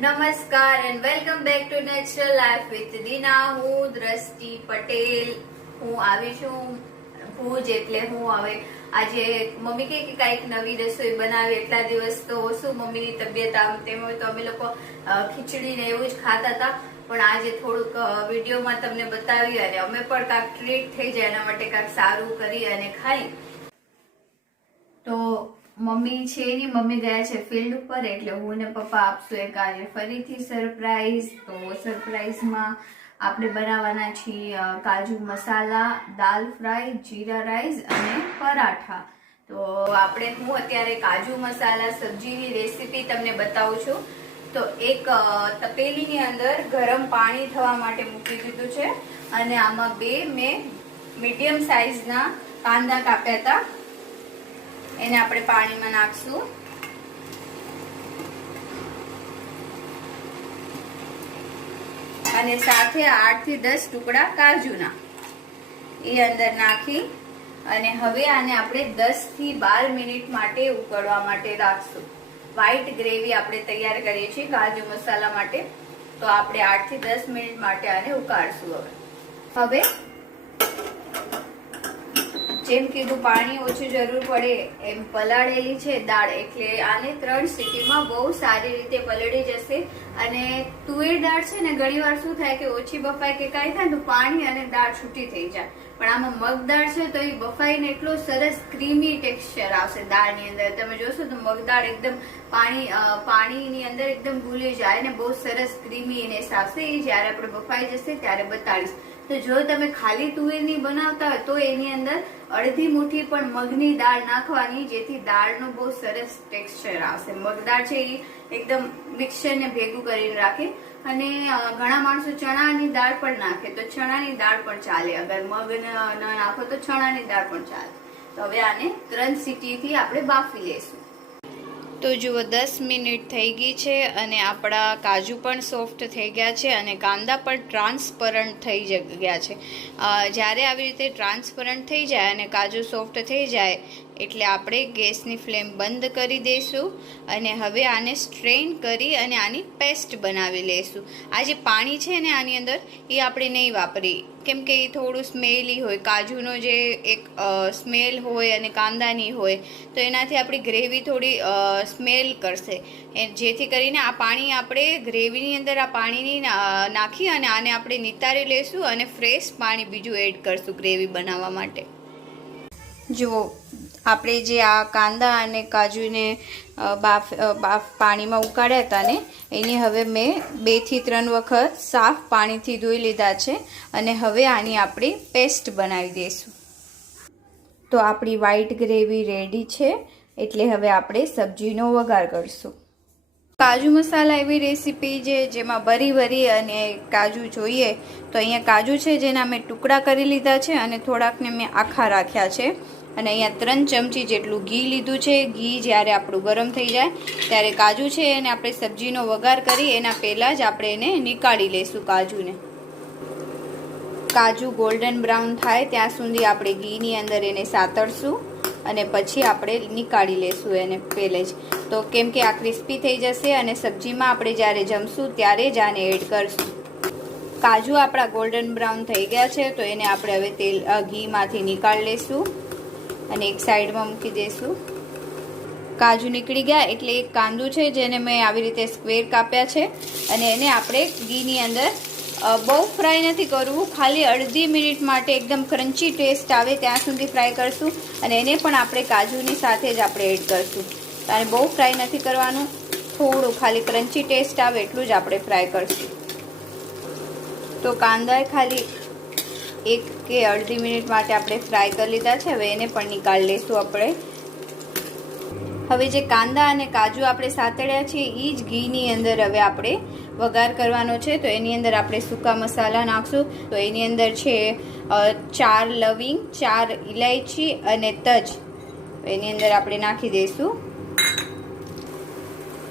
નમસ્કાર and welcome back to natural life with Dina હું દ્રષ્ટિ પટેલ. હું આવી છું. ભુજ એટલે હું હવે આજે મમ્મી કે કાંઈક નવી રસોઈ બનાવી એટલા દિવસ તો શું મમ્મીની તબિયત આમ તેમ તો અમે લોકો ખીચડી ને એવું જ ખાતા હતા. પણ આજે થોડુંક વિડીયોમાં તમને બતાવી અને અમે પણ કાંઈક ટ્રીટ થઈ જાય એના માટે કાંઈક સારું કરી અને ખાઈ. તો મમ્મી છે એની મમ્મી ગયા છે ફિલ્ડ ઉપર એટલે હું ને પપ્પા આપશું એક આજે ફરીથી સરપ્રાઈઝ તો સરપ્રાઈઝમાં આપણે બનાવવાના છીએ કાજુ મસાલા, દાલ ફ્રાય, જીરા રાઈસ અને પરાઠા. તો આપણે હું અત્યારે કાજુ મસાલા સબ્જીની રેસીપી તમને બતાવું છું. તો એક તપેલીની અંદર ગરમ પાણી થવા માટે મૂકી દીધું છે. અને આમાં બે મેં મીડિયમ સાઇઝના કાંદા કાપ્યા હતા. એને આપણે પાણીમાં નાખશું. અને સાથે આઠથી દસ ટુકડા કાજુના. એ અંદર નાખી અને હવે આને આપણે દસથી બાર મિનિટ માટે ઉકળવા માટે રાખશું. વ્હાઈટ ગ્રેવી આપણે તૈયાર કરીએ છીએ કાજુ મસાલા માટે. તો આપણે આઠથી દસ મિનિટ માટે આને ઉકાળશું હવે. હવે જેમ કીધું, પાણી ઓછું જરૂર પડે એમ પલાળેલી છે દાળ. એટલે આને ત્રણ સ્થિતિમાં બહુ સારી રીતે પલળી જશે. અને તુવેર દાળ છે ને, ઘણીવાર શું થાય કે ઓછી બફાય કે કાંઈ થાય તો પાણી અને દાળ છૂટી થઈ જાય. પણ આમાં મગ દાળ છે, તો એ બફાઈને એટલો સરસ ક્રીમી ટેક્સચર આવશે દાળની અંદર. તમે જોશો તો મગ દાળ એકદમ પાણી પાણીની અંદર એકદમ ભૂલી જાય ને, બહુ સરસ ક્રીમીનેસ આવશે. એ જ્યારે આપણે બફાઈ જશે ત્યારે બતાડીશ. તો જો તમે ખાલી તુવેરની બનાવતા હોય તો એની અંદર અડધી મુઠ્ઠી પણ મગની દાળ નાખવાની, જેથી દાળનું બહુ સરસ ટેક્સચર આવશે. મગ દાળ છે એ એકદમ મિક્સરને ભેગું કરીને રાખે અને ઘણા માણસો ચણાની દાળ પણ નાખે, તો ચણાની દાળ પણ ચાલે. અગર મગ ન નાખો તો ચણાની દાળ પણ ચાલે. તો હવે આને ત્રણ સીટીથી આપણે બાફી લેશું તો જુઓ, દસ મિનિટ થઈ ગઈ છે અને આપણા કાજુ પણ સોફ્ટ થઈ ગયા છે અને કાંદા પણ ટ્રાન્સપરન્ટ થઈ ગયા છે. જ્યારે આવી રીતે ટ્રાન્સપરન્ટ થઈ જાય અને કાજુ સોફ્ટ થઈ જાય એટલે આપણે ગેસની ફ્લેમ બંધ કરી દઈશું અને હવે આને સ્ટ્રેન કરી અને આની પેસ્ટ બનાવી લઈશું. આ જે પાણી છે ને આની અંદર, એ આપણે નહીં વાપરી. કેમ કે એ થોડું સ્મેલી હોય, કાજુનો જે એક સ્મેલ હોય અને કાંદાની હોય, તો એનાથી આપણી ગ્રેવી થોડી સ્મેલ કરશે. એ જેથી કરીને આ પાણી આપણે ગ્રેવીની અંદર આ પાણીની નાખી અને આને આપણે નિતારી લઈશું અને ફ્રેશ પાણી બીજું એડ કરશું ગ્રેવી બનાવવા માટે. જુઓ આપણે જે આ કાંદા અને કાજુને બાફ બાફ પાણીમાં ઉકાળ્યા હતા ને, એની હવે મેં બેથી ત્રણ વખત સાફ પાણીથી ધોઈ લીધા છે અને હવે આની આપણે પેસ્ટ બનાવી દઈશું. તો આપણી વ્હાઈટ ગ્રેવી રેડી છે, એટલે હવે આપણે સબ્જીનો વઘાર કરશું. કાજુ મસાલા એવી રેસીપી છે જેમાં ભરી ભરી અને કાજુ જોઈએ, તો અહીંયા કાજુ છે જેના મેં ટુકડા કરી લીધા છે અને થોડાકને મેં આખા રાખ્યા છે. અને અહીંયા ત્રણ ચમચી જેટલું ઘી લીધું છે. ઘી જ્યારે આપણું ગરમ થઈ જાય ત્યારે કાજુ છે એને આપણે સબ્જીનો વઘાર કરી એના પહેલાં જ આપણે એને નીકાળી લઈશું કાજુને. કાજુ ગોલ્ડન બ્રાઉન થાય ત્યાં સુધી આપણે ઘીની અંદર એને સાતળશું અને પછી આપણે નીકાળી લેશું એને પહેલે જ. તો કેમ કે આ ક્રિસ્પી થઈ જશે અને સબ્જીમાં આપણે જ્યારે જમશું ત્યારે જ આને એડ કરશું. કાજુ આપણા ગોલ્ડન બ્રાઉન થઈ ગયા છે તો એને આપણે હવે તેલ ઘીમાંથી નીકાળી લેશું અને એક સાઈડમાં મૂકી દઈશું કાજુ નીકળી ગયા એટલે એક કાંદું છે જેને મેં આવી રીતે સ્ક્વેર કાપ્યા છે. અને એને આપણે ઘીની અંદર બહુ ફ્રાય નથી કરવું. ખાલી અડધી મિનિટ માટે એકદમ ક્રન્ચી ટેસ્ટ આવે ત્યાં સુધી ફ્રાય કરશું. અને એને પણ આપણે કાજુની સાથે જ આપણે એડ કરશું. અને બહુ ફ્રાય નથી કરવાનું. થોડું ખાલી ક્રન્ચી ટેસ્ટ આવે એટલું જ આપણે ફ્રાય કરશું. તો કાંદા ખાલી એક કે અડધી મિનિટ માટે આપણે ફ્રાય કરી લીધા છે. હવે એને પણ નીકાળી લઈશું આપણે. હવે જે કાંદા અને કાજુ આપણે સાતળ્યા છે એ જ ઘીની અંદર હવે આપણે વઘાર કરવાનો છે. તો એની અંદર આપણે સૂકા મસાલા નાખશું. તો એની અંદર છે ચાર લવિંગ, ચાર ઇલાયચી અને તજ. એની અંદર આપણે નાખી દઈશું.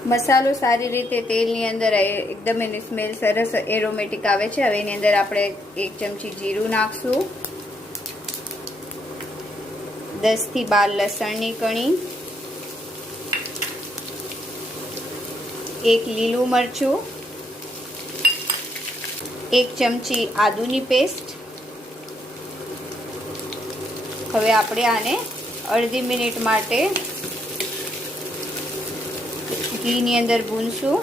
મસાલો સારી રીતે તેલની અંદર એકદમ એની સ્મેલ સરસ એરોમેટિક આવે છે. હવે એની અંદર આપણે એક ચમચી જીરું નાખશું. દસથી બાર લસણની કણી. એક લીલું મરચું. એક ચમચી આદુની પેસ્ટ. હવે આપણે આને અડધી મિનિટ માટે ઘીની અંદર ભૂનશું.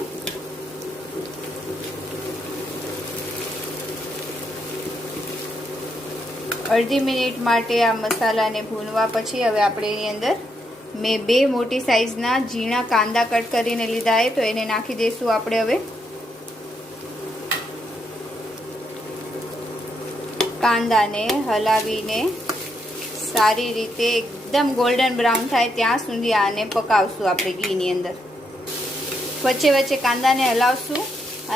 અડધી મિનિટ માટે આ મસાલાને ભૂનવા પછી હવે આપણે એની અંદર મેં બે મોટી સાઈઝના ઝીણા કાંદા કટ કરીને લીધા એ તો એને નાખી દઈશું આપણે હવે. કાંદાને હલાવીને સારી રીતે એકદમ ગોલ્ડન બ્રાઉન થાય ત્યાં સુધી આને પકાવશું આપણે ઘીની અંદર. વચ્ચે વચ્ચે કાંદાને હલાવશું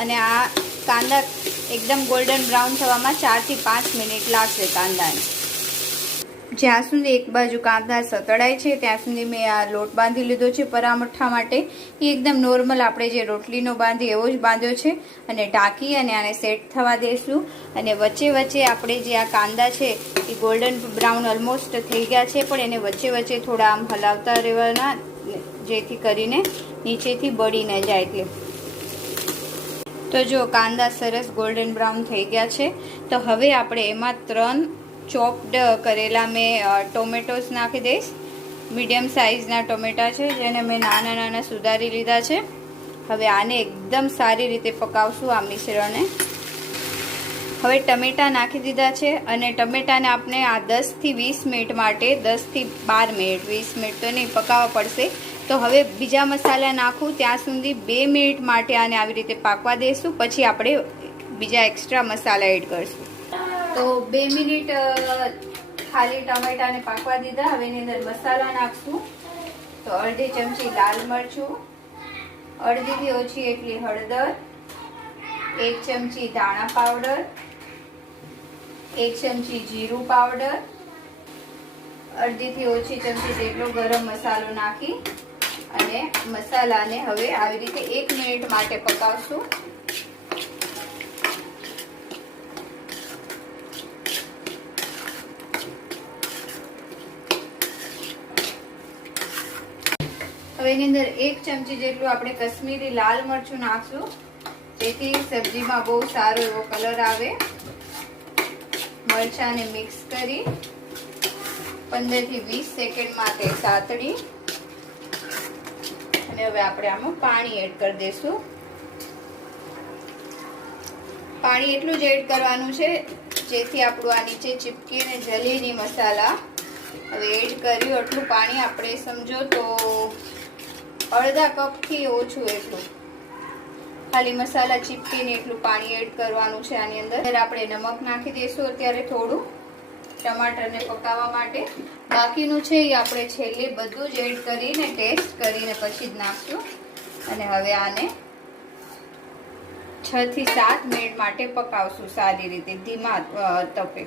અને આ કાંદા એકદમ ગોલ્ડન બ્રાઉન થવામાં ચારથી પાંચ મિનિટ લાગશે કાંદાને. જ્યાં સુધી એક બાજુ કાંદા સતળાય છે, ત્યાં સુધી મેં આ લોટ બાંધી લીધો છે પરામઠા માટે. એ એકદમ નોર્મલ આપણે જે રોટલીનો બાંધી એવો જ બાંધ્યો છે અને ઢાંકી અને આને સેટ થવા દઈશું અને વચ્ચે વચ્ચે આપણે જે આ કાંદા છે, એ ગોલ્ડન બ્રાઉન ઓલમોસ્ટ થઈ ગયા છે, પણ એને વચ્ચે વચ્ચે થોડા આમ હલાવતા રહેવાના જેથી કરીને નીચેથી બળી ન જાય એટલે. તો જો કાંદા સરસ ગોલ્ડન બ્રાઉન થઈ ગયા છે, તો હવે આપણે એમાં ત્રણ ચોપ્ડ કરેલા મેં ટોમેટોસ નાખી દઈશ. મીડિયમ સાઇઝના ટોમેટા છે, જેને મેં નાના નાના સુધારી લીધા છે. હવે આને એકદમ સારી રીતે પકાવશું આ મિશ્રણને. હવે ટમેટા નાખી દીધા છે, અને ટમેટાને આપણે આ દસથી વીસ મિનિટ માટે, દસથી બાર મિનિટ, વીસ મિનિટ તો નહીં, પકાવવા પડશે. તો હવે બીજા મસાલા નાખું, ત્યાં સુધી બે મિનિટ માટે આને આવી રીતે પાકવા દઈશું પછી આપણે બીજા એક્સ્ટ્રા મસાલા એડ કરશું. તો બે મિનિટ ખાલી ટમેટાને પાકવા દીધા, હવે એની અંદર મસાલા નાખશું. તો અડધી ચમચી લાલ મરચું, અડધીથી ઓછી એટલી હળદર, એક ચમચી ધાણા પાવડર, એક ચમચી જીરું પાવડર, અડધીથી ઓછી ચમચી જેટલો ગરમ મસાલો નાખી અને મસાલાને હવે આવી રીતે એક મિનિટ માટે પકાવશું. હવે એની અંદર એક ચમચી જેટલું આપણે કશ્મીરી લાલ મરચું નાખશું. જેથી સબ્જીમાં બહુ સારો એવો કલર આવે. મરચાંને મિક્સ કરી પંદરથી વીસ સેકન્ડ માટે સાતડી અને હવે આપણે આમાં પાણી એડ કરી દઈશું. પાણી એટલું જ એડ કરવાનું છે, જેથી આપણું આ નીચે ચીપકી અને જલેબી મસાલા હવે એડ કર્યું એટલું પાણી આપણે સમજો તો અડધા કપથી ઓછું એટલું. ખાલી મસાલા ચીપકીને એટલું પાણી એડ કરવાનું છે આની અંદર. આપણે નમક નાખી દઈશું અત્યારે થોડું. ટમાટરને પકાવવા માટે. બાકીનું છે એ આપણે છેલ્લે બધું જ એડ કરીને ટેસ્ટ કરીને પછી જ નાખશું. અને હવે આને છ થી સાત મિનિટ માટે પકાવશું સારી રીતે ધીમા તપે.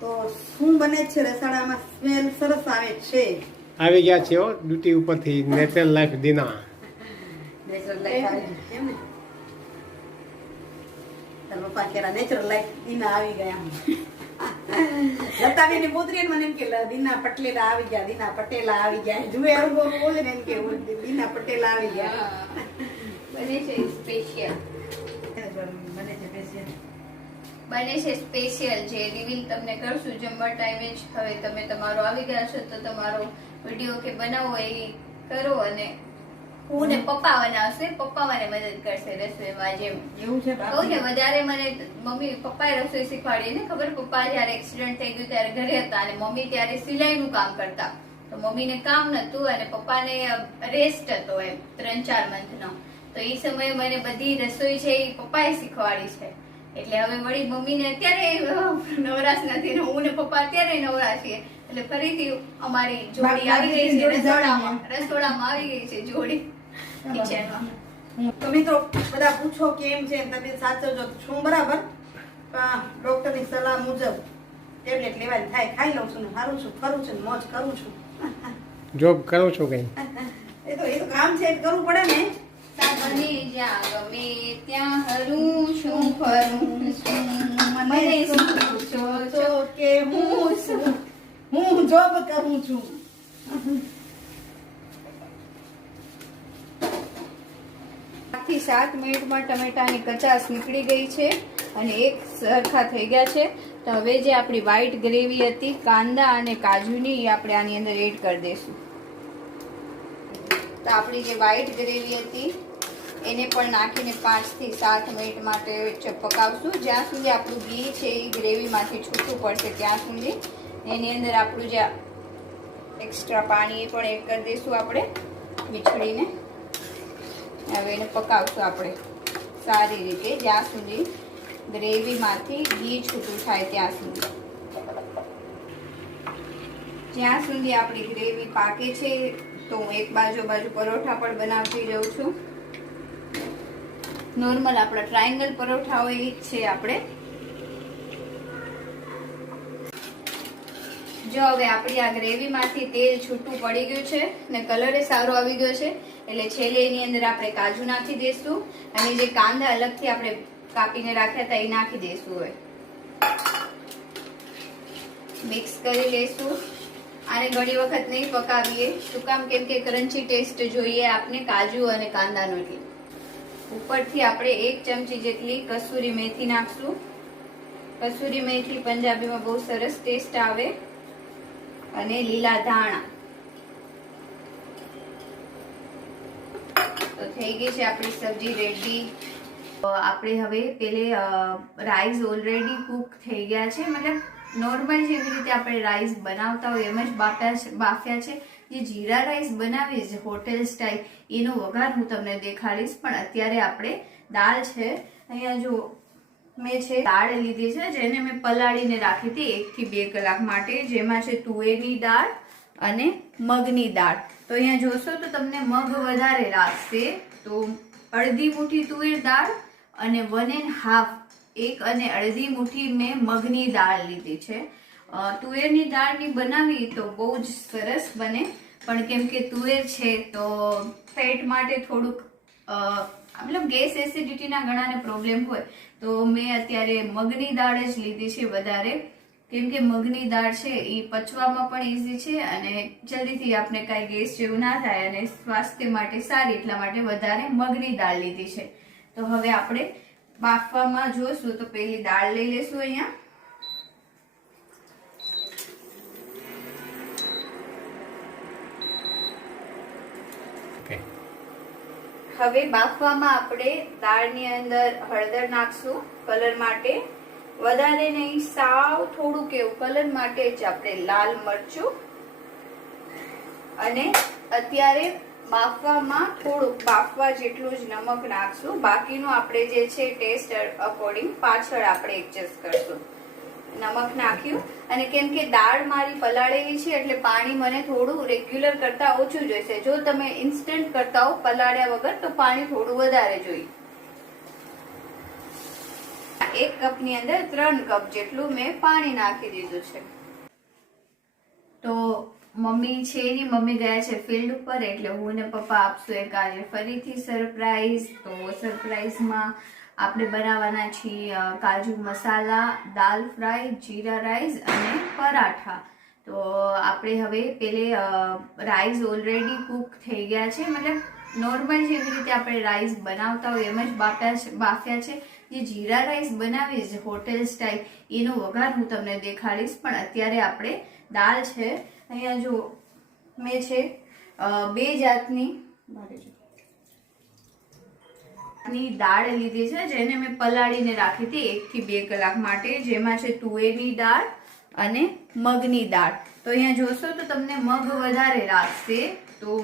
તો શું બને છે? રસાડામાં સ્મેલ સરસ આવે છે. આવી ગયા છે હો ડ્યુટી ઉપરથી. Natural life Dina. Natural life આવી એમ ને? પપ્પા કેરા નેચરલ લાઈફ દિના આવી ગયા. લતાબેન પોતરી મને એમ કે દીના પટેલા આવી ગયા દીના પટેલા આવી ગયા. જુએ અરબો બોલે ને એમ કે દીના પટેલા આવી ગયા. બને છે સ્પેશિયલ બને છે સ્પેશિયલ બને છે સ્પેશિયલ જે રિવીલ તમને કરશું જમવા ટાઈમે જ. હવે તમે તમારો આવી ગયા છો તો તમારો વીડિયો કે બનાવો એ કરો અને હું ને પપ્પા બનાવશે પપ્પા મને મદદ કરશે રસોઈમાં જેમ. એવું છે કહું ને વધારે મને મમ્મી પપ્પાએ રસોઈ શીખવાડી. ને ખબર પપ્પા જયારે એક્સિડન્ટ થઈ ગયું ત્યારે ઘરે હતા અને મમ્મી ત્યારે સિલાઈનું કામ કરતા. તો મમ્મીને કામ નતું અને પપ્પાને રેસ્ટ હતો એમ ત્રણ ચાર મંથનો તો એ સમયે મને બધી રસોઈ છે એ પપ્પાએ શીખવાડી છે. એટલે હવે મળી મમ્મીને અત્યારે નવરાશ નથી. ને હું ને પપ્પા અત્યારે નવરા છીએ. એટલે ફરીથી અમારી જોડી આવી ગઈ છે રસોડામાં. રસોડામાં આવી ગઈ છે જોડી. કિચનમાં તો મિત્રો બધા પૂછો કેમ છે તબિયત સાચવજો છું બરાબર? ડોક્ટરની સલાહ મુજબ ટેબ્લેટ લેવાની થાય ખાઈ લઉં છું ને સારું છું ફરું છું મોજ કરું છું. જોબ કરો છો કઈ? એ તો એ તો કામ છે કરવું પડે ને. મને જ્યાં ગમે ત્યાં હરું છું ફરું છું. મને શું પૂછો છો કે હું છું? હું જોબ કરું છું. થી સાત મિનિટમાં ટમેટાની કચાશ નીકળી ગઈ છે અને એક સરખા થઈ ગયા છે. તો હવે જે આપણી વ્હાઈટ ગ્રેવી હતી, કાંદા અને કાજુની આપણે આની અંદર એડ કરી દઈશું. તો આપણી જે વ્હાઈટ ગ્રેવી હતી, એને પણ નાખીને પાંચથી સાત મિનિટ માટે પકાવશું. જ્યાં સુધી આપણું ઘી છે એ ગ્રેવીમાંથી છૂટું પડશે, ત્યાં સુધી. એની અંદર આપણું જે એક્સ્ટ્રા પાણી એ પણ એડ કરી દઈશું આપણે, વીછળીને. હવે એને પકાવશું આપણે. સારી રીતે જ્યાં સુધી ગ્રેવીમાંથી ઘી છૂટું થાય ત્યાં સુધી. જ્યાં સુધી આપણી ગ્રેવી પાકે છે, તો હું એક બાજુ બાજુ પરોઠા પણ બનાવતી જાઉં છું. નોર્મલ આપણા ટ્રાયંગલ પરોઠા હોય એ જ છે આપણે. જો હવે આપણી આ ગ્રેવીમાંથી તેલ છૂટું પડી ગયું છે ને કલર સારો આવી ગયો છે, એટલે છેલ્લે એની અંદર આપણે કાજુ નાખી દઈશું. અને જે કાંદા અલગથી આપણે કાપીને રાખ્યા હતા એ નાખી દઈશું હવે. મિક્સ કરી લઈશું. આને ઘણી વખત નહીં પકાવીએ. શું કામ કેમ કે ક્રન્ચી ટેસ્ટ જોઈએ આપણે કાજુ અને કાંદાનો એટલે. ઉપરથી આપણે એક ચમચી જેટલી કસૂરી મેથી નાખશું. કસૂરી મેથી પંજાબીમાં બહુ સરસ ટેસ્ટ આવે. અને લીલા ધાણા. તો થઈ ગઈ છે આપણી સબ્જી રેડી. આપણે હવે પેલે રાઈસ ઓલરેડી કુક થઈ ગયા છે. મતલબ નોર્મલ જેવી રીતે આપણે રાઈસ બનાવતા હોય એમ જ બાફ્યા છે બાફ્યા છે. જે જીરા રાઈસ બનાવીએ છે હોટેલ સ્ટાઇલ એનો વઘાર હું તમને દેખાડીશ. પણ અત્યારે આપણે દાળ છે. અહીંયા જો મેં છે દાળ લીધી છે, જેને મેં પલાળીને રાખી હતી એકથી બે કલાક માટે, જેમાં છે તુવેરની દાળ અને મગની દાળ. તો અહીંયા જોશો તો તમને મગ વધારે લાગશે. તો અડધી મુઠ્ઠી તુવેર દાળ અને વન એન્ડ હાફ એક અને અડધી મુઠ્ઠી મેં મગની દાળ લીધી છે. તુવેરની દાળની બનાવી તો બહુ જ સરસ બને. પણ કેમ કે તુવેર છે તો ફેટ માટે થોડુંક મતલબ ગેસ એસિડિટીના ઘણાને પ્રોબ્લેમ હોય. તો મેં અત્યારે મગની દાળ જ લીધી છે વધારે. કેમ કે મગની દાળ છે એ પચવામાં પણ ઇઝી છે અને જલ્દીથી આપણે કાંઈ ગેસ જેવું ના થાય અને સ્વાસ્થ્ય માટે સારી એટલા માટે વધારે મગની દાળ લીધી છે. તો હવે આપણે બાફવામાં જોશું. તો પહેલી દાળ લઈ લેશું અહીંયા. ઓકે હવે બાફવામાં આપણે દાળની અંદર હળદર નાખશું કલર માટે. વધારે નહીં, સાવ થોડુંક એવું કલર માટે જ આપણે લાલ મરચું અને અત્યારે બાફવામાં થોડુંક, બાફવા જેટલું જ નમક નાખશું. બાકીનું આપણે જે છે ટેસ્ટ અકોર્ડિંગ પાછળ આપણે એડજસ્ટ કરશું. નમક નાખ્યું. અને કેમ કે દાળ મારી પલાળેલી છે, એટલે પાણી મને થોડું રેગ્યુલર કરતા ઓછું જોઈશે. જો તમે ઇન્સ્ટન્ટ કરતા હો પલાળ્યા વગર, તો પાણી થોડું વધારે જોઈએ. એક કપની અંદર ત્રણ કપ જેટલું મેં પાણી નાખી દીધું છે. તો મમ્મી છે એની, મમ્મી ગયા છે ફિલ્ડ ઉપર, એટલે હું ને પપ્પા આપશું એક આજે ફરીથી સરપ્રાઈઝ તો સરપ્રાઈઝમાં આપણે બનાવવાના છીએ કાજુ મસાલા, દાલ ફ્રાય, જીરા રાઈસ અને પરાઠા. તો આપણે હવે પેલે રાઈસ ઓલરેડી કુક થઈ ગયા છે. મતલબ નોર્મલ જેવી રીતે આપણે રાઈસ બનાવતા હોય એમ જ બાફ્યા છે બાફ્યા છે. જે જીરા રાઈસ બનાવીશ હોટેલ સ્ટાઈલ, એનો વઘાર હું તમને દેખાડીશ. પણ અત્યારે આપણે દાળ છે. અહીંયા જો મેં છે બે જાતની. ની દાળ લીધી છે, જેને મેં પલાળીને રાખી હતી એકથી બે કલાક માટે, જેમાં છે તુવેરની દાળ અને મગની દાળ. તો અહીંયા જોશો તો તમને મગ વધારે રાખશે તો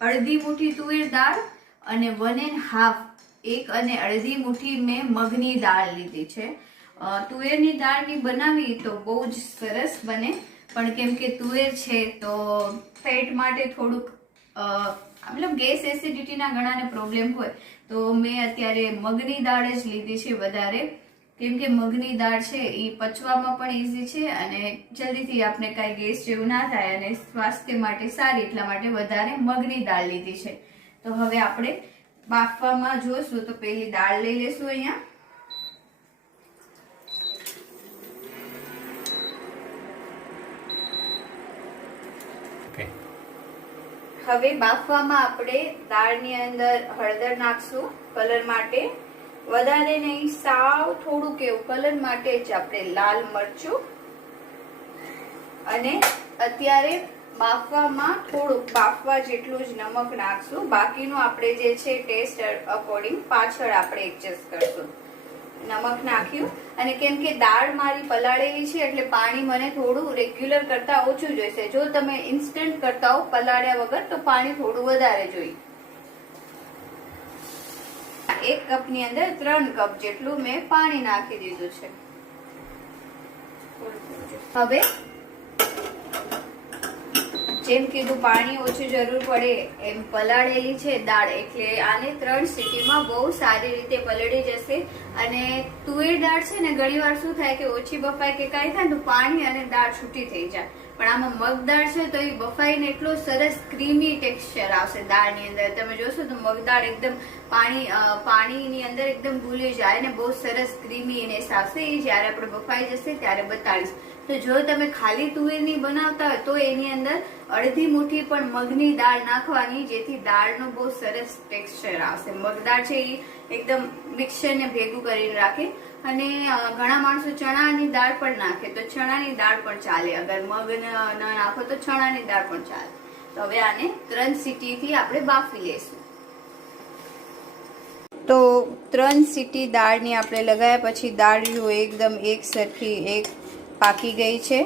અડધી મુઠ્ઠી તુવેર દાળ અને વન એન્ડ હાફ એક અને અડધી મુઠ્ઠી મેં મગની દાળ લીધી છે. તુવેરની દાળની બનાવી તો બહુ જ સરસ બને. પણ કેમ કે તુવેર છે તો ફેટ માટે થોડુંક મતલબ ગેસ એસિડિટીના ઘણાને પ્રોબ્લેમ હોય, તો મેં અત્યારે મગની દાળ જ લીધી છે વધારે. કેમ કે મગની દાળ છે એ પચવામાં પણ ઇઝી છે અને જલ્દીથી આપણે કાંઈ ગેસ જેવું ના થાય અને સ્વાસ્થ્ય માટે સારી એટલા માટે વધારે મગની દાળ લીધી છે. તો હવે આપણે બાફવામાં જોશું, તો પહેલી દાળ લઈ લેશું અહીંયા. હવે બાફવામાં આપણે દાળની અંદર હળદર નાખશું કલર માટે. વધારે નહીં, સાવ થોડુંક એવું કલર માટે જ આપણે લાલ મરચું. અને અત્યારે બાફવામાં થોડુંક, બાફવા જેટલું જ નમક નાખશું. બાકીનું આપણે જે છે, ટેસ્ટ અકોર્ડિંગ પાછળ આપણે એડજસ્ટ કરશું. નમક નાખ્યું. અને કેમ કે દાળ મારી પલાળેલી છે, એટલે પાણી મને થોડું રેગ્યુલર કરતા ઓછું જોઈશે. જો તમે ઇન્સ્ટન્ટ કરતા હો પલાળ્યા વગર, તો પાણી થોડું વધારે જોઈએ. એક કપની અંદર ત્રણ કપ જેટલું મેં પાણી નાખી દીધું છે. હવે જેમ કીધું, પાણી ઓછું જરૂર પડે એમ પલાળેલી છે દાળ. એટલે આને ત્રણ સીટીમાં બહુ સારી રીતે પલળી જશે. અને તુવેર દાળ છે ને ઘણી વાર શું થાય કે ઓછી બફાય કે કાંઈ થાય તો પાણી અને દાળ છૂટી થઈ જાય. પણ આમાં મગ દાળ છે, તો એ બફાઈને એટલો સરસ ક્રીમી ટેક્સચર આવશે દાળની અંદર. તમે જોશો તો મગ દાળ એકદમ પાણી પાણીની અંદર એકદમ ભૂલી જાય ને, બહુ સરસ ક્રીમીનેસ આવશે. એ જ્યારે આપણે બફાઈ જશે ત્યારે બતાડીશ તો જો તમે ખાલી તુવેરની બનાવતા હોય તો એની અંદર અડધી મુઠ્ઠી પણ મગની દાળ નાખવાની, જેથી દાળનું બહુ સરસ ટેક્સચર આવશે. મગ દાળ છે એ એકદમ મિક્સરને ભેગું કરીને રાખે. અને ઘણા માણસો ચણાની દાળ પણ નાખે. તો ચણાની દાળ પણ ચાલે. અગર મગ ન નાખો તો ચણાની દાળ પણ ચાલે. તો હવે આને ત્રણ સીટીથી આપણે બાફી લેશું. તો ત્રણ સીટી દાળની આપણે લગાવ્યા પછી દાળ એકદમ એક સરખી, એક પાકી ગઈ છે.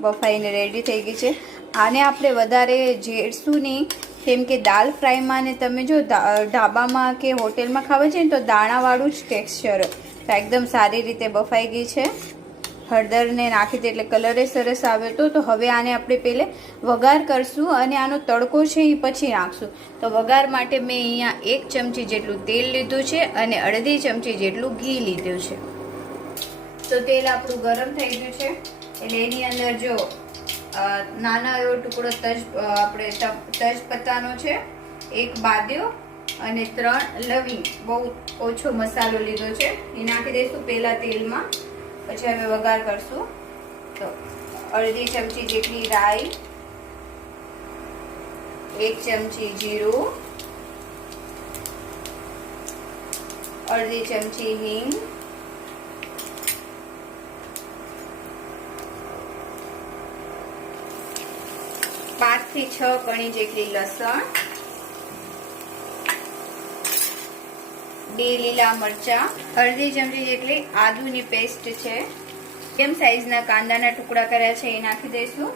બફાઈને રેડી થઈ ગઈ છે. આને આપણે વધારે ઝેરશું નહીં. કેમ કે દાલ ફ્રાયમાં ને તમે જો ઢાબામાં કે હોટેલમાં ખાવા છે ને તો દાણાવાળું જ ટેક્સચર તો એકદમ સારી રીતે બફાઈ ગઈ છે. હળદરને નાખી દે એટલે કલરે સરસ આવ્યો હતો તો હવે આને આપણે પહેલે વઘાર કરશું અને આનો તડકો છે એ પછી નાખશું. તો વઘાર માટે મેં અહીંયા એક ચમચી જેટલું તેલ લીધું છે અને અડધી ચમચી જેટલું ઘી લીધું છે. તો તેલ આપણું ગરમ થઈ ગયું છે. એટલે એની અંદર જો નાના એવો ટુકડો તજ આપણે તજ તજપત્તાનો છે, એક બાદ્યો અને ત્રણ લવિંગ, બહુ ઓછો મસાલો લીધો છે. એ નાખી દઈશું પહેલા તેલમાં, પછી હવે વઘાર કરશું. તો અડધી ચમચી જેટલી રાઈ, એક ચમચી જીરું, અડધી ચમચી હિંગ પાંચ થી છ કણી જેટલી લસણ, બે લીલા મરચા, અડધી ચમચી જેટલી આદુની પેસ્ટ છે. કેમ સાઈઝના કાંદાના ટુકડા કર્યા છે એ નાખી દઈશું.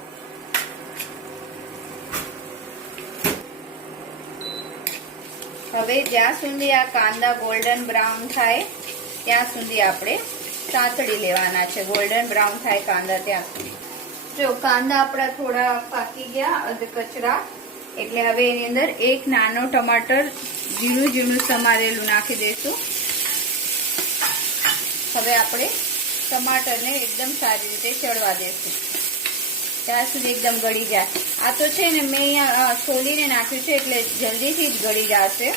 હવે જ્યાં સુધી આ કાંદા ગોલ્ડન બ્રાઉન થાય, ત્યાં સુધી આપણે સાંતળી લેવાના છે. ગોલ્ડન બ્રાઉન થાય કાંદા ત્યાં સુધી. જો કાંદા આપણા થોડા પાકી ગયા, અધ કચરા. એટલે હવે એની અંદર એક નાનો ટમાટર ઝીણું ઝીણું સમારેલું નાખી દઈશું. હવે આપણે ટમાટરને એકદમ સારી રીતે ચડવા દઈશું. ત્યાં સુધી એકદમ ગળી જાય. આ તો છે ને મેં અહીંયા છોલીને નાખ્યું છે, એટલે જલ્દીથી જ ગળી જશે.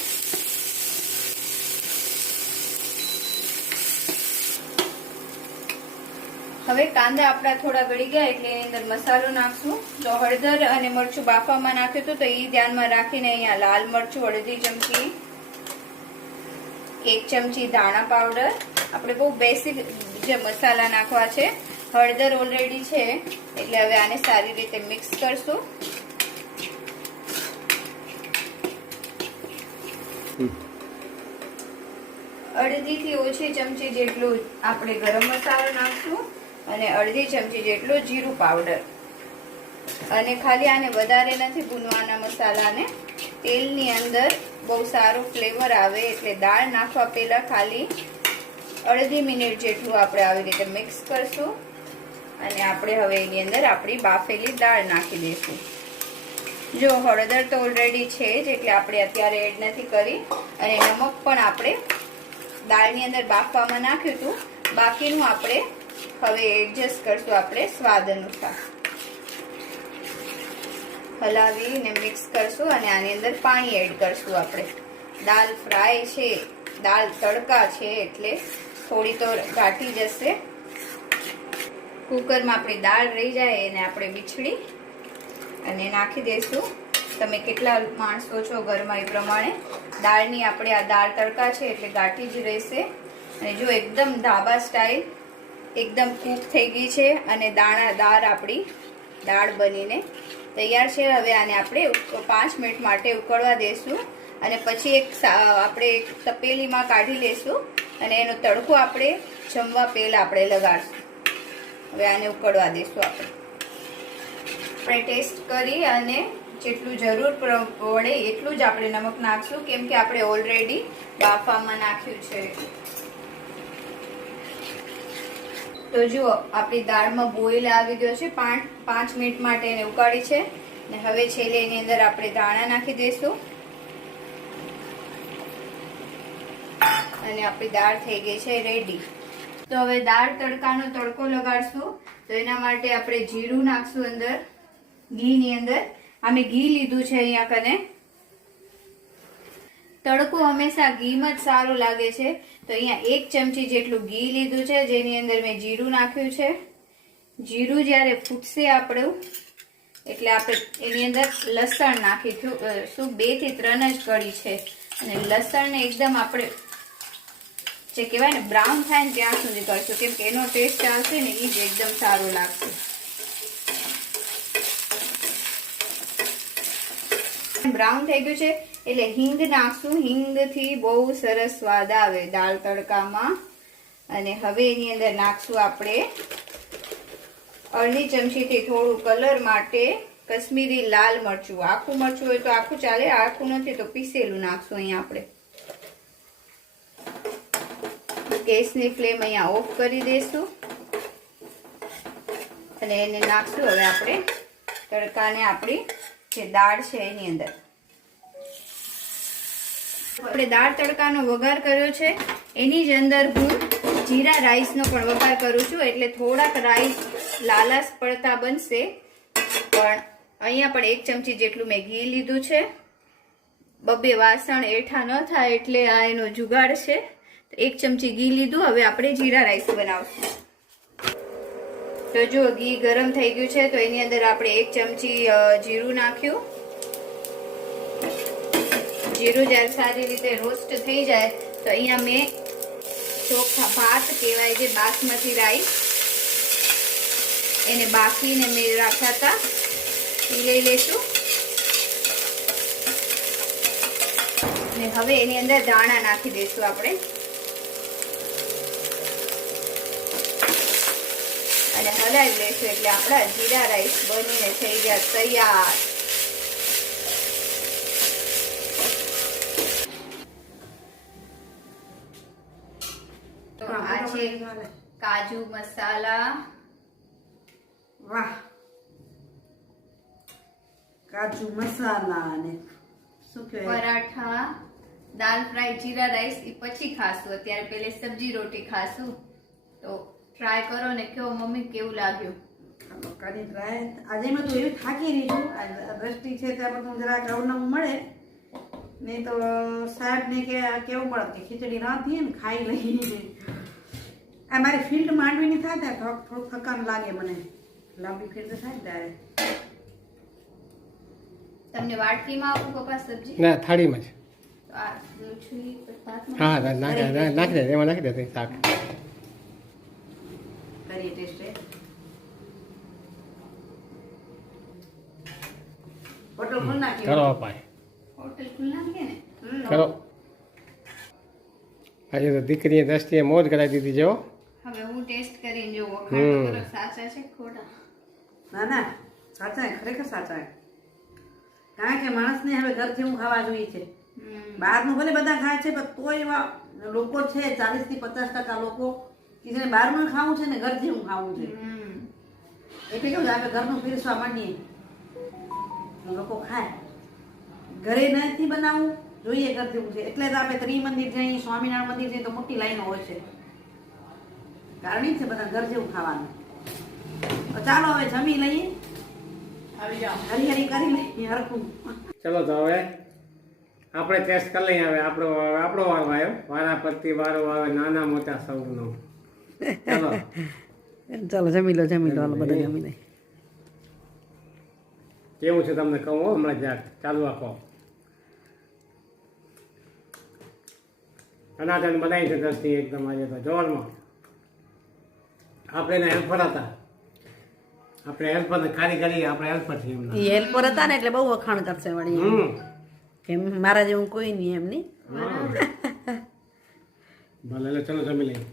હવે કાંદા આપણા થોડા ગળી ગયા એટલે એની અંદર મસાલો નાખશું. તો હળદર અને મરચું બાફામાં નાખ્યું હતું તો એ ધ્યાનમાં રાખીને અહીંયા લાલ મરચું અડધી ચમચી, એક ચમચી ધાણા પાવડર. આપણે બહુ બેસિક જે મસાલા નાખવા છે, હળદર ઓલરેડી છે, એટલે હવે આને સારી રીતે મિક્સ કરશું. અડધીથી ઓછી ચમચી જેટલું આપણે ગરમ મસાલો નાખશું. અને અડધી ચમચી જેટલું જીરું પાવડર અને ખાલી આને વધારે નથી ભૂનવાના મસાલાને. તેલની અંદર બહુ સારું ફ્લેવર આવે એટલે દાળ નાખવા પહેલાં ખાલી અડધી મિનિટ જેટલું આપણે આવી રીતે મિક્સ કરશું. અને આપણે હવે એની અંદર આપણી બાફેલી દાળ નાખી દઈશું. જો હળદર તો ઓલરેડી છે જ એટલે આપણે અત્યારે એડ નથી કરી. અને નમક પણ આપણે દાળની અંદર બાફવામાં નાખ્યું હતું. બાકીનું આપણે હવે એડજસ્ટ કરશું આપણે સ્વાદ અનુસાર. હલાવીને મિક્સ કરશું અને આની અંદર પાણી એડ કરશું આપણે. દાલ ફ્રાય છે, દાલ તડકા છે એટલે થોડી તો ઘાટી જશે. કુકરમાં આપણી દાળ રહી જાય એને આપણે બીછડી અને નાખી દઈશું તમે કેટલા માણસો છો ઘરમાં એ પ્રમાણે? દાળની આપણે આ દાળ તડકા છે એટલે ગાંઠી જ રહેશે. અને જો એકદમ ધાબા સ્ટાઇલ એકદમ કૂક થઈ ગઈ છે અને દાણાદાર આપણી દાળ બનીને તૈયાર છે. હવે આને આપણે પાંચ મિનિટ માટે ઉકળવા દેશું અને પછી એક આપણે એક તપેલીમાં કાઢી લેશું અને એનો તડકો આપણે જમવા પહેલાં આપણે લગાડશું. હવે આને ઉકળવા દેશું આપણે. આપણે ટેસ્ટ કરી અને જેટલું જરૂર પડે એટલું જ આપણે નમક નાખશું, કેમ કે આપણે ઓલરેડી બાફામાં નાખ્યું છે. તો જુઓ, આપણી દાળમાં બોઇલ આવી ગયો છે. પાંચ પાંચ મિનિટ માટે એને ઉકાળી છે. ને હવે છેલ્લે એની અંદર આપણે દાણા નાખી દઈશું. અને આપણી દાળ થઈ ગઈ છે રેડી તો હવે દાળ તડકાનો તડકો લગાડશું. તો એના માટે આપણે જીરું નાખશું અંદર, ઘીની અંદર. અમે ઘી લીધું છે અહીંયા કને. તડકો હંમેશા ઘીમાં જ સારો લાગે છે. તો અહીંયા એક ચમચી જેટલું ઘી લીધું છે, જેની અંદર મેં જીરું નાખ્યું છે. જીરું જ્યારે ફૂટશે આપણું, એટલે આપણે એની અંદર લસણ નાખીશું. શું બેથી ત્રણ જ કળી છે. અને લસણને એકદમ આપણે જે કહેવાય ને, બ્રાઉન થાય ને ત્યાં સુધી કરશું. કેમ કે એનો ટેસ્ટ આવશે ને એ જ એકદમ સારો લાગશે. બ્રાઉન થઈ ગયું છે. એટલે હિંગ નાખશું. હિંગથી બહુ સરસ સ્વાદ આવે દાળ તડકામાં. અને હવે એની અંદર નાખશું આપણે અડધી ચમચીથી થોડું કલર માટે કશ્મીરી લાલ મરચું. આખું મરચું હોય તો આખું ચાલે, આખું નથી તો પીસેલું નાખશું અહીંયા આપણે. ગેસની ફ્લેમ અહીંયા ઓફ કરી દઈશું અને એને નાખશું. હવે આપણે તડકાને આપણી જે દાળ છે એની અંદર. આપણે દાળ તડકાનો વઘાર કર્યો છે. એની જ અંદર હું જીરા રાઈસનો પણ વઘાર કરું છું. એટલે થોડાક રાઈસ લાલાશ પડતા બનશે. પણ અહીંયા પણ એક ચમચી જેટલું મેં ઘી લીધું છે. બબે વાસણ એઠા ન થાય એટલે આ એનો જુગાડ છે. એક ચમચી ઘી લીધું. હવે આપણે જીરા રાઈસ બનાવશું. તો જો ઘી ગરમ થઈ ગયું છે, તો એની અંદર આપણે એક ચમચી જીરું નાખ્યું. જીરું જ્યારે સારી રીતે રોસ્ટ થઈ જાય, તો અહીંયા મેં ચોખા ભાત કહેવાય છે, બાસમતી રાઈસ. એને બાફીને મેં રાખ્યા હતા. એ લઈ લેશું અને હવે એની અંદર દાણા નાખી દઈશું આપણે. અને હલાવી લઈશું એટલે આપણા જીરા રાઈસ બનીને થઈ ગયા તૈયાર. છે કાજુ મસાલા. વાહ. કાજુ મસાલા અને શું કહેવાય પરાઠા દાલ ફ્રાય જીરા રાઈસ એ પછી ખાશું. અત્યારે પેલે સબ્જી રોટી ખાશું. તો ટ્રાય કરો ને કેવો મમ્મી કેવું લાગ્યું? કરી ટ્રાય આજે મેં તો એવી થાકી રહી છું. દ્રષ્ટિ છે ત્યાં બધું જરાક અવનવું મળે. નહીં તો સાહેબ ને કે કેવું પડે કે ખીચડી રાંધીએ ને ખાઈ લઈએ. આ મારી ફિલ્ડ માંડવીની થાય ત્યાં થોડુંક થોડુંક થકાન લાગે મને. લાંબી ફિલ્ડ થાય ને ત્યારે. તમને વાટકીમાં આપું પપ્પા સબ્જી? ના થાળીમાં જ. તો આ લૂછવી ભાતમાં? હા ના- નાખી દે નાખી દે એમાં નાખી દે શાક. કરીએ ટેસ્ટ બોટલ ખોલ નાખી. કરો અપાય. હોટલ ખુલ્લા નાખીએ ને? હમ. કરો. આજે તો દીકરીએ દ્રષ્ટિએ મોજ કરાવી દીધી જો હવે હું ટેસ્ટ કરીને જોઉં હમ. ખાટો કરો સાચા છે ખોટા? ના ના સાચા ખરેખર સાચા કારણ કે માણસને હવે ઘર જેવું ખાવા જોઈએ છે. બહારનું ભલે બધા ખાય છે પણ તોય એવા લોકો છે ચાલીસથી પચાસ ટકા લોકો કે જેને બહારનું ખાવું છે ને ઘર જેવું ખાવું છે. હમ. એટલે કેવું છે, આપણે ઘરનું પીરસવા માંડીએ. લોકો ખાય. ઘરે નથી બનાવવું જોઈએ ઘર જેવું છે. એટલે જ આપણે ત્રિમંદિર જઈએ સ્વામિનારાયણ મંદિર જઈએ તો મોટી લાઈનો હોય છે. કારણ છે બધા ઘર જેવું ખાવાનું. તો ચાલો હવે જમી લઈએ. હરી હરી કરી લઈએ હરખું. ચલો તો હવે આપણે ટેસ્ટ કરી લઈએ હવે. આપણો આપણો વારો આવ્યો. વારા પરથી વારો આવે નાના મોટા સૌનો. ચલો. ચાલો જમી લો જમી લો. હાલો બધા જમી લઈએ કેવું છે તમને કહું હમણાં જ્યાં ચાલુ રાખો. અનાજન બનાવી છે દ્રષ્ટિ એકદમ આજે તો. જોરમાં. આપણે એને હેલ્પર હતા. આપણે હેલ્પર ખાલી કરીએ આપણે હેલ્પર છીએ એમના. એ હેલ્પર હતા ને એટલે બહુ વખાણ કરશે વળી. કે મારા જેવું કોઈ નહીં એમ નહીં. ભલે એટલે ચલો જમી લઈએ.